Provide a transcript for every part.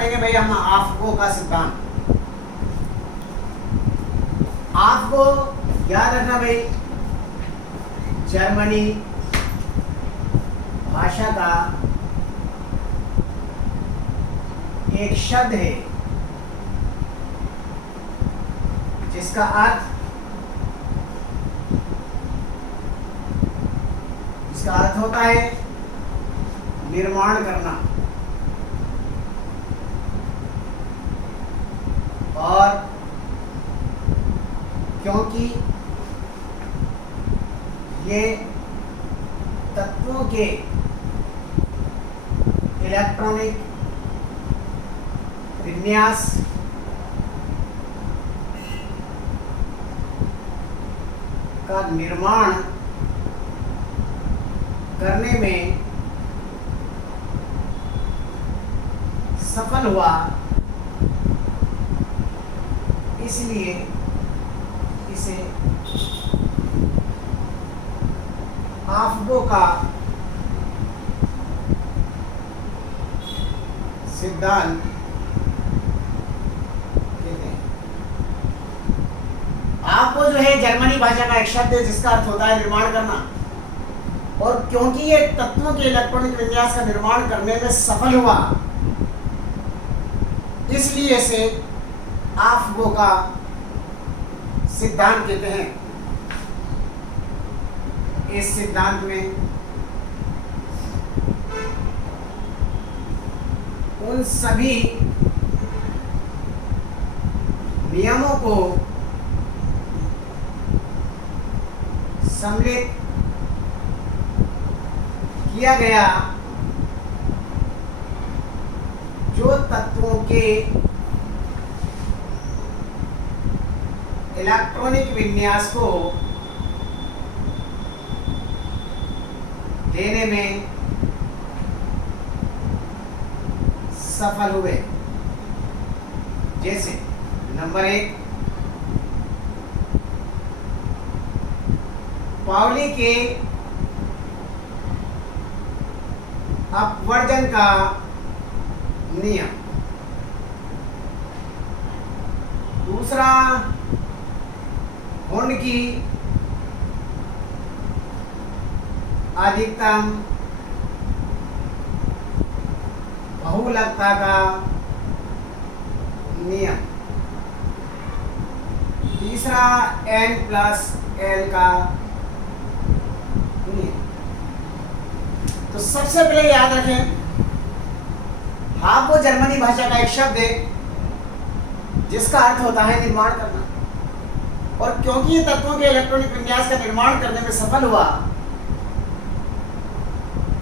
पढ़ेंगे भाई हम आफको का सिद्धांत। आपको याद रखना भाई, जर्मनी भाषा का एक शब्द है जिसका अर्थ होता है निर्माण करना। और क्योंकि ये तत्वों के इलेक्ट्रॉनिक विन्यास का निर्माण करने में सफल हुआ, इसलिए इसे आफबो का सिद्धांत कहते हैं। आफबो जो है जर्मनी भाषा का एक शब्द है जिसका अर्थ होता है निर्माण करना। और क्योंकि ये तत्वों के इलेक्ट्रॉनिक विन्यास का निर्माण करने में सफल हुआ, इसलिए इसे आफबो का सिद्धांत कहते हैं। इस सिद्धांत में उन सभी नियमों को सम्मिलित किया गया जो तत्वों के इलेक्ट्रॉनिक विन्यास को देने में सफल हुए। जैसे नंबर 1, पाउली के अपवर्जन का नियम। दूसरा, घुंड की अधिकतम बहुलकता का नियम। तीसरा, N+L का नियम। तो सबसे पहले याद रखें, आफबो जर्मनी भाषा का एक शब्द है जिसका अर्थ होता है निर्माण करना। और क्योंकि ये तत्वों के इलेक्ट्रॉनिक विन्यास का निर्माण करने में सफल हुआ,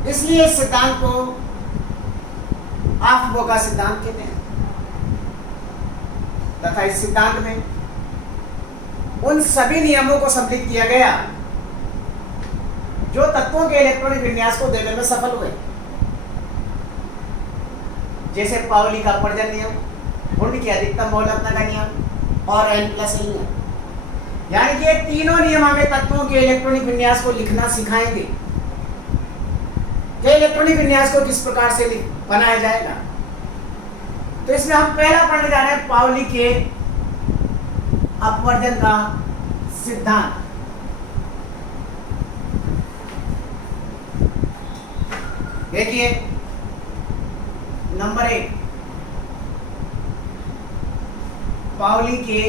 इसलिए इस सिद्धांत को आफबो का सिद्धांत कहते हैं। तथा इस सिद्धांत में उन सभी नियमों को सम्मिलित किया गया जो तत्वों के इलेक्ट्रॉनिक विन्यास को देने में सफल हुए। जैसे पाउली का अपवर्जन नियम, घुंड की अधिकतम बहुलकता का नियम और N+L नियम। यानी कि ये तीनों नियम हमें तत्वों के इलेक्ट्रॉनिक विन्यास को लिखना सिखाएंगे कि इलेक्ट्रॉनिक विन्यास को किस प्रकार से बनाया जाएगा। तो इसमें हम पहला पढ़ने जा रहे हैं पाउली के अपवर्जन का सिद्धांत। देखिए नंबर 1, पाउली के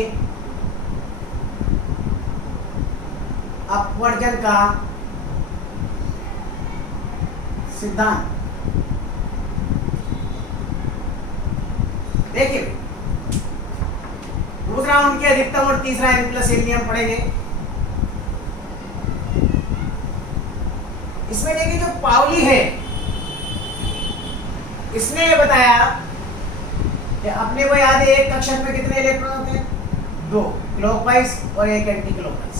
अपवर्जन का सिद्धांत। देखिए दूसरा उनके अधिकतम और तीसरा N+L नियम पढ़ेंगे। इसमें देखिए जो पाउली है इसने ये बताया कि अपने को याद है एक कक्षक में कितने इलेक्ट्रॉन होते हैं, 2 क्लॉकवाइज और 1 एंटी क्लॉकवाइज।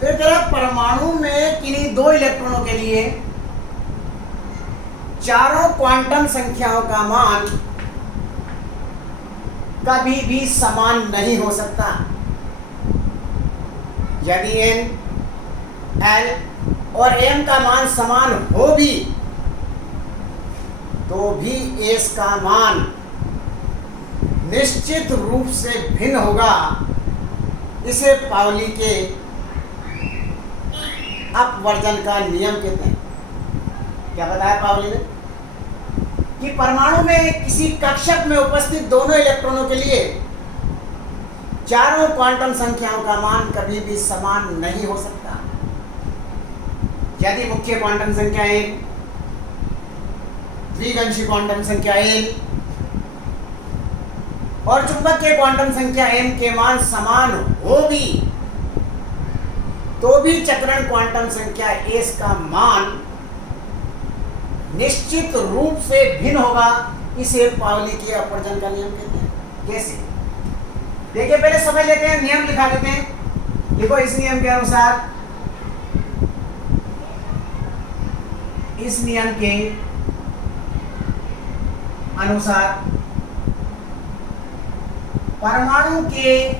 तो इस तरह परमाणु में किन्हीं 2 इलेक्ट्रॉनों के लिए चारों क्वांटम संख्याओं का मान कभी भी समान नहीं हो सकता। यदि N, L और M का मान समान हो भी तो भी एस का मान निश्चित रूप से भिन्न होगा, इसे पाउली के अपवर्जन का नियम कहते हैं। क्या बताया पाउली ने कि परमाणु में किसी कक्षक में उपस्थित दोनों इलेक्ट्रॉनों के लिए चारों क्वांटम संख्याओं का मान कभी भी समान नहीं हो सकता। यदि मुख्य क्वांटम संख्या n, द्विगंशी क्वांटम संख्या n और चुंबकीय क्वांटम संख्या m के मान समान हो भी, तो भी चक्रण क्वांटम संख्या s का मान निश्चित रूप से भिन्न होगा, इसे पाउली के अपवर्जन का नियम कहते हैं। कैसे? देखिए, पहले समझ लेते हैं, नियम लिखा देते हैं। देखो, इस नियम के अनुसार, इस नियम के अनुसार परमाणु के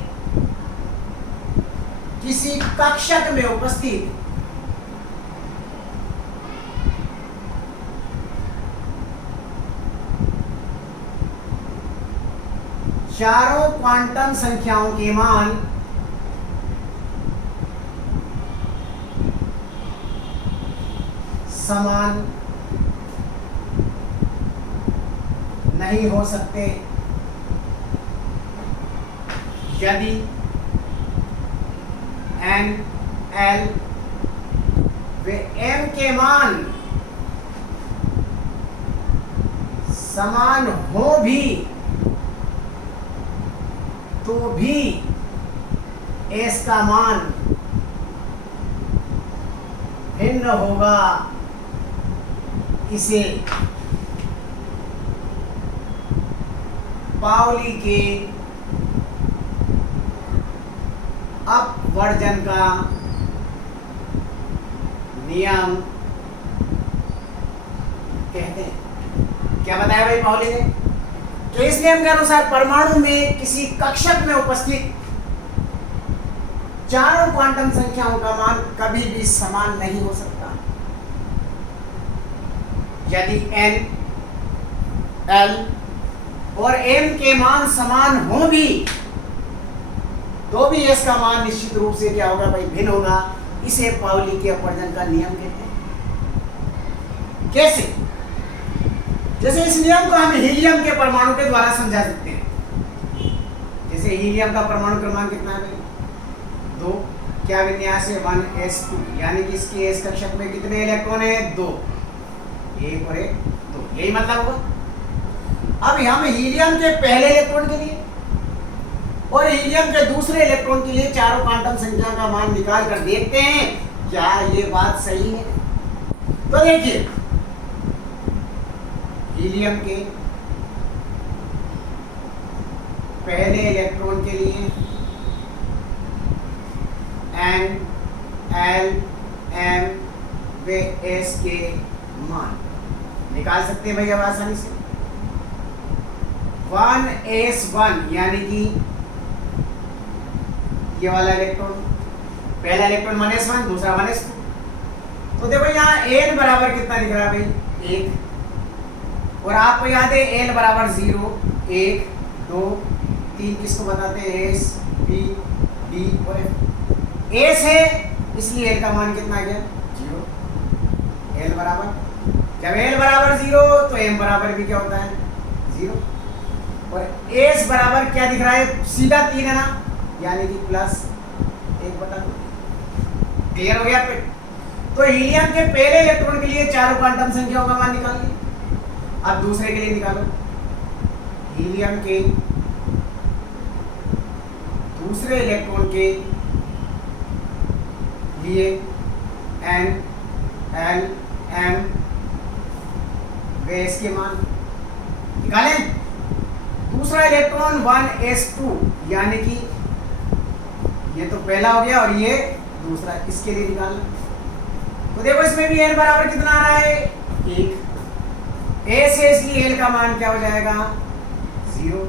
किसी कक्षक में उपस्थित चारों क्वांटम संख्याओं के मान समान नहीं हो सकते यदि n, l व m के मान समान हो भी, तो भी s का मान भिन्न होगा, इसे पाउली के अपवर्जन का नियम कहते हैं। क्या बताया भाई पाउली ने? तो इस नियम के अनुसार परमाणु में किसी कक्षक में उपस्थित चारों क्वांटम संख्याओं का मान कभी भी समान नहीं हो सकता। यदि n, l और m के मान समान हो भी, तो भी s का मान निश्चित रूप से क्या होगा भाई? भिन्न होगा, इसे पाउली के अपवर्जन का नियम कहते हैं। कैसे? जैसे इस नियम को हम हीलियम के परमाणु के द्वारा समझा सकते हैं। जैसे हीलियम का परमाणु क्रमांक कितना है? 2। क्या विन्यास है? 1s2, यानी कि इसके s कक्षक में कितने इलेक्ट्रॉन है? 2। 1 और 1 2, यही मतलब होगा। अब हम हीलियम के पहले इलेक्ट्रॉन के लिए और हीलियम के दूसरे इलेक्ट्रॉन के लिए चारों क्वांटम संख्या का मान निकाल कर देखते हैं, क्या ये बात सही है? तो देखिए, हीलियम के पहले इलेक्ट्रॉन के लिए n, l, m व s के मान निकाल सकते हैं भाई अब आसानी से। 1s1 यानी कि ये वाला इलेक्ट्रॉन, पहला इलेक्ट्रॉन 1s1, दूसरा 1s2। तो देखो यहाँ n बराबर कितना दिख रहा है भाई? 1। और आपको याद है l बराबर 0, 1, 2, 3 किसको बताते हैं? s, p, d और f। s है इसलिए l का मान कितना आ गया? 0। l बराबर, जब l बराबर 0 तो m बराबर भी क्या होता है? 0। और s बराबर क्या दिख रहा है? सीधा 3 है ना, यानी कि प्लस 1/2। क्लियर हो गया? फिर तो हीलियम के पहले इलेक्ट्रॉन के लिए चारों क्वांटम संख्याओं का मान निकाल लिया। अब दूसरे के लिए निकालो। हीलियम के दूसरे इलेक्ट्रॉन के लिए n, l, m व s के मान निकालें। दूसरा इलेक्ट्रॉन 1s2, यानी कि ये तो पहला हो गया और ये दूसरा, इसके लिए निकालना। तो देखो इसमें भी n बराबर कितना आ रहा है? 1। s है इसलिए l का मान क्या हो जाएगा? 0।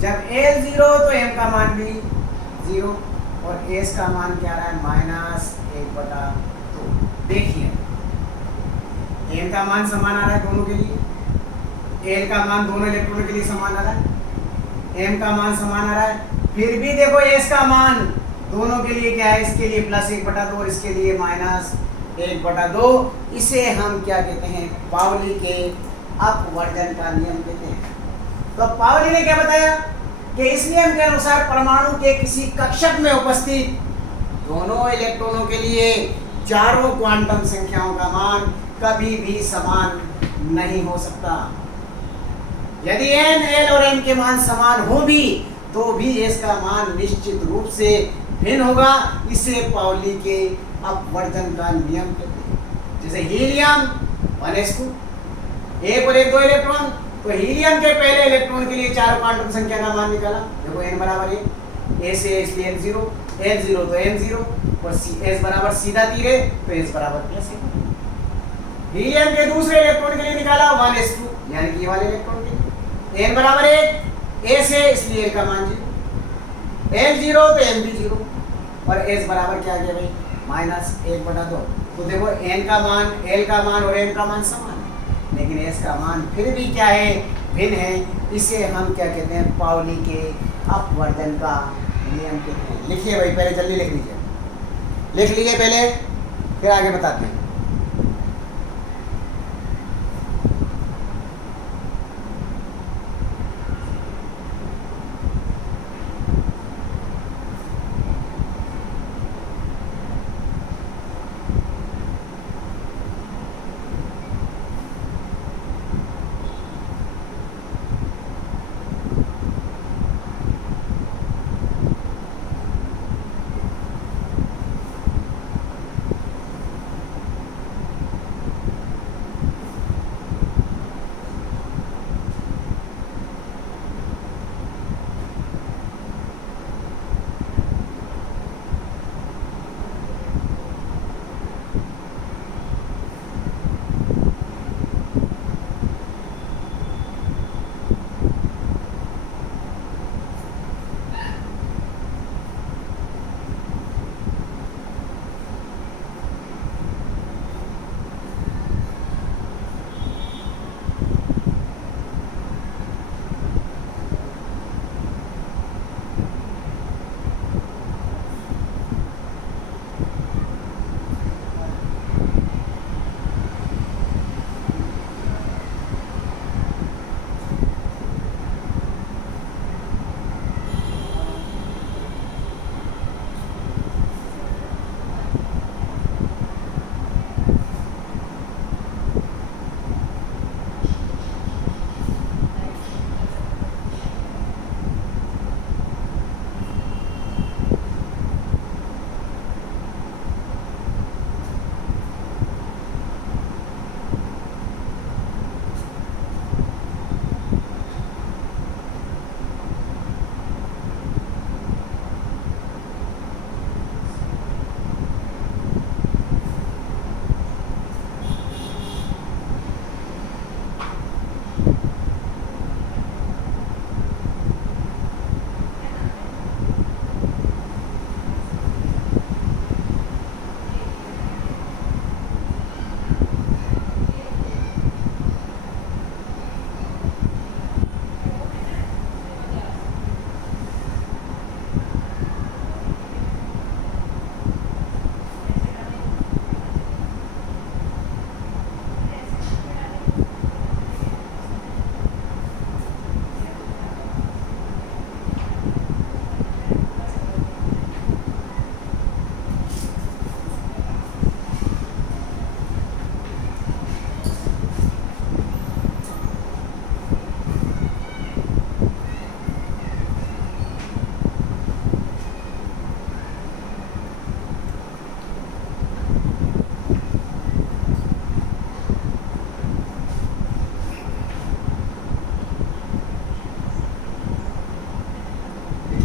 जब l 0 तो m का मान भी 0 और s का मान क्या आ रहा है? -1/2। देखिए m का मान समान आ रहा है दोनों के लिए, एल का मान दोनों इलेक्ट्रॉनों के लिए समान आ रहा है, एम का मान समान आ रहा है, फिर भी देखो एस का मान दोनों के लिए क्या है, इसके लिए +1/2 और इसके लिए -1/2। इसे हम क्या कहते हैं, पाउली के अपवर्जन का नियम कहते हैं। तो पाउली ने क्या बताया कि इस नियम के अनुसार परमाणु के किसी कक्षक में उपस्थित दोनों इलेक्ट्रॉनों के लिए चारों क्वांटम संख्याओं का मान कभी भी समान नहीं हो सकता। यदि n, l और m के मान समान हो भी तो भी s का मान निश्चित रूप से भिन्न होगा। इसे पाउली के अपवर्जन का नियम कहते हैं। जैसे हीलियम 1s2, एक और एक 2 इलेक्ट्रॉन, तो हीलियम के पहले इलेक्ट्रॉन के लिए चार क्वांटम संख्या का मान निकाला, देखो n बराबर 1, a से इसलिए L0, L0 तो M0 और S बराबर सीधा तीर है तो S बराबर +1। हीलियम के दूसरे इलेक्ट्रॉन के लिए निकाला 1s2, यानी कि ये वाले इलेक्ट्रॉन के लिए n बराबर 1, a से इसलिए का मान 0, L0 तो M भी 0 और S बराबर क्या गया भाई, -1/2। तो देखो n का मान, l का मान और m का मान समान है, लेकिन s का मान फिर भी क्या है, भिन्न है। इसे हम क्या कहते हैं, पाउली के अपवर्जन का नियम कहते हैं। लिखिए भाई, पहले जल्दी लिख लीजिए, लिख लीजिए पहले, फिर आगे बताते हैं।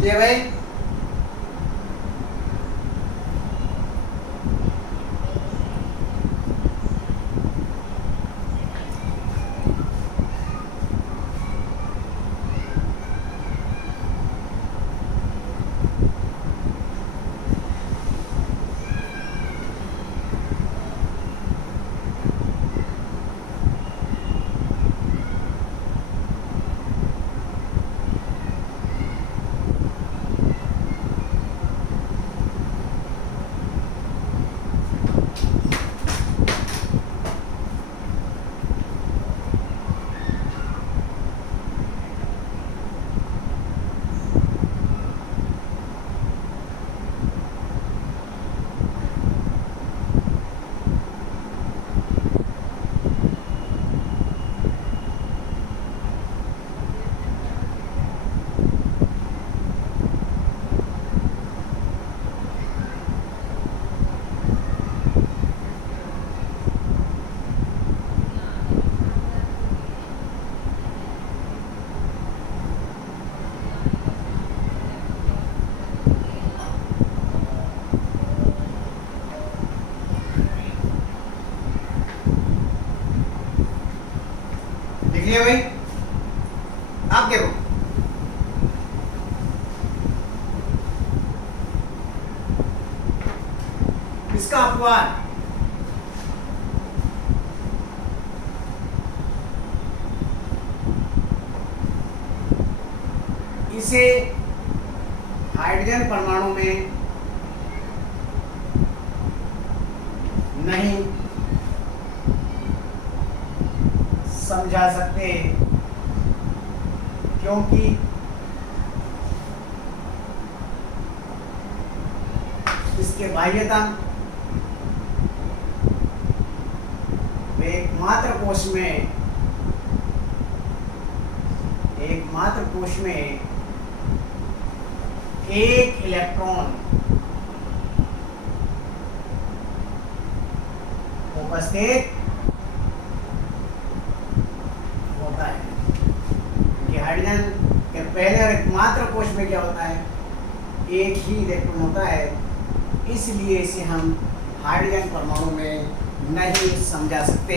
ये भाई लिया भाई। आप देखो इसका अपवाद इसे हाइड्रोजन परमाणु में नहीं समझा सकते क्योंकि इसके बाह्यतम एकमात्र कोश में एक इलेक्ट्रॉन उपस्थित होता है। क्योंकि हाइड्रोजन के पहले और एकमात्र कोश में क्या होता है, एक ही इलेक्ट्रॉन होता है, इसलिए इसे हम हाइड्रोजन परमाणु में नहीं समझा सकते।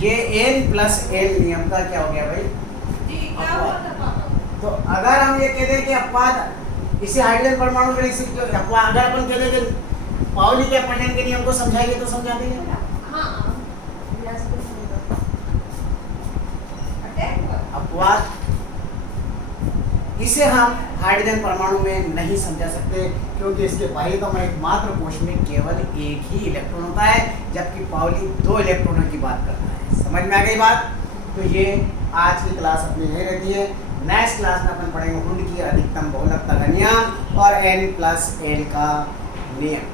ये n+n नियम का क्या हो गया भाई, तो अगर हम ये कह दें कि अपवाद इसे हाइड्रोजन परमाणु में नहीं, अपवाद अगर अपन कह दें कि पाउली के अपवर्जन के नियम को समझाइए तो समझा देंगे। अपवाद इसे हम हाइड्रोजन परमाणु में नहीं समझा सकते क्योंकि इसके बाह्यतम एकमात्र कोश में केवल एक ही इलेक्ट्रॉन होता है, जबकि पाउली 2 इलेक्ट्रॉनों की बात करता है। समझ में आ गई बात? तो ये आज की क्लास अपनी यही रहती है। नेक्स्ट क्लास में अपन पढ़ेंगे हुंड की अधिकतम बहुलकता का नियम और n+l का नियम।